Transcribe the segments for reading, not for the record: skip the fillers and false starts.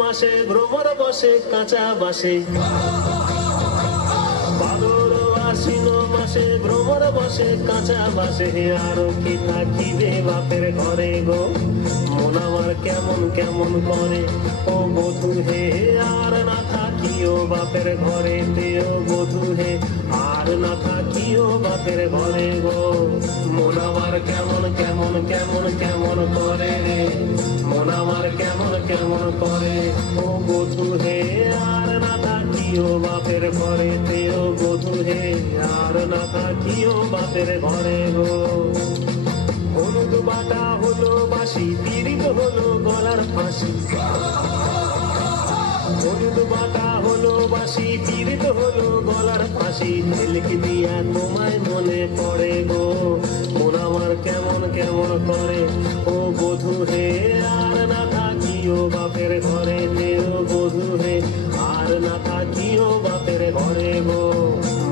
মাসে ভ্রমর বসে কাঁচা বাসে, ভাদর আশ্বিন মাসে ভ্রমর বসে কাঁচা বাসে। আর কি থাকিবে বাপের ঘরে গো, মন আমার কেমন কেমন করে ও বধূ হে। আর না থাকিও বাপের ঘরে দেও বধূ হে, আর না থাকিও বাপের ঘরে গো। মন আমার কেমন কেমন কেমন কেমন করে রে, মন আমার কেমন কেমন করে ও বধূ হে। আর না থাকিও বাপের ঘরে দেও বধূ হে, আর না থাকিও বাপের ঘরে গো। হলুদ বাটা হলো বাসি, পীড়িত হলো গলার ফাঁসি। হলুদ বাটা হলো বাসি, পীড়িত হলো গলার ফাঁসি। ঝিলক দিয়া তোমায় মনে পড়ে গো, মন আমার কেমন কেমন করে ও বধূ হে। আর না থাকিও বাপের ঘরে দেও বধূ হে, আর না থাকিও বাপের ঘরে গো।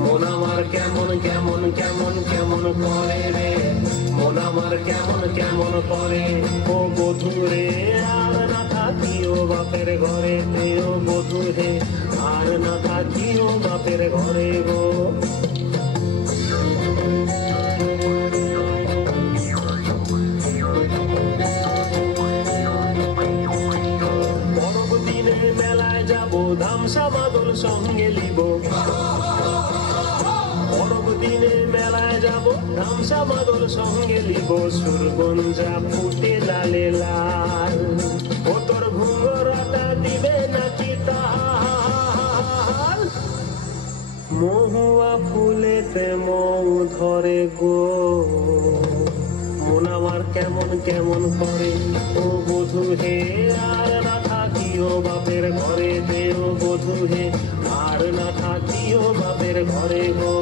মন আমার কেমন কেমন কেমন কেমন করে রে, মন আমার কেমন কেমন করে ও বধূ রে। আর না থাকিও বাপের ঘরে দেও বধূ হে, আর না থাকিও বাপের ঘরে গো। পরব দিনে মেলায় যাব, ধামসা বাদল সঙ্গে লিব। পরব দিনে মেলায় যাব, ধামসা বাদল সঙ্গে লিব। সুরগঞ্জা ফুটে লালে লাল, ও তোর ঘুঙরাটা দিবে নাকি তাল। মহুয়া ফুলেতে মৌ ধরে গো, মন আমার কেমন কেমন করে ও বধূ হে। আর না থাকিও বাপের ঘরে দেও বধূ হে, আর না থাকিও বাপের ঘরে গো।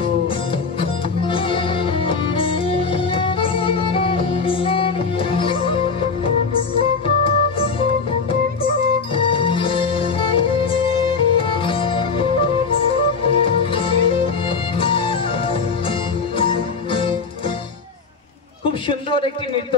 খুব সুন্দর একটি নৃত্য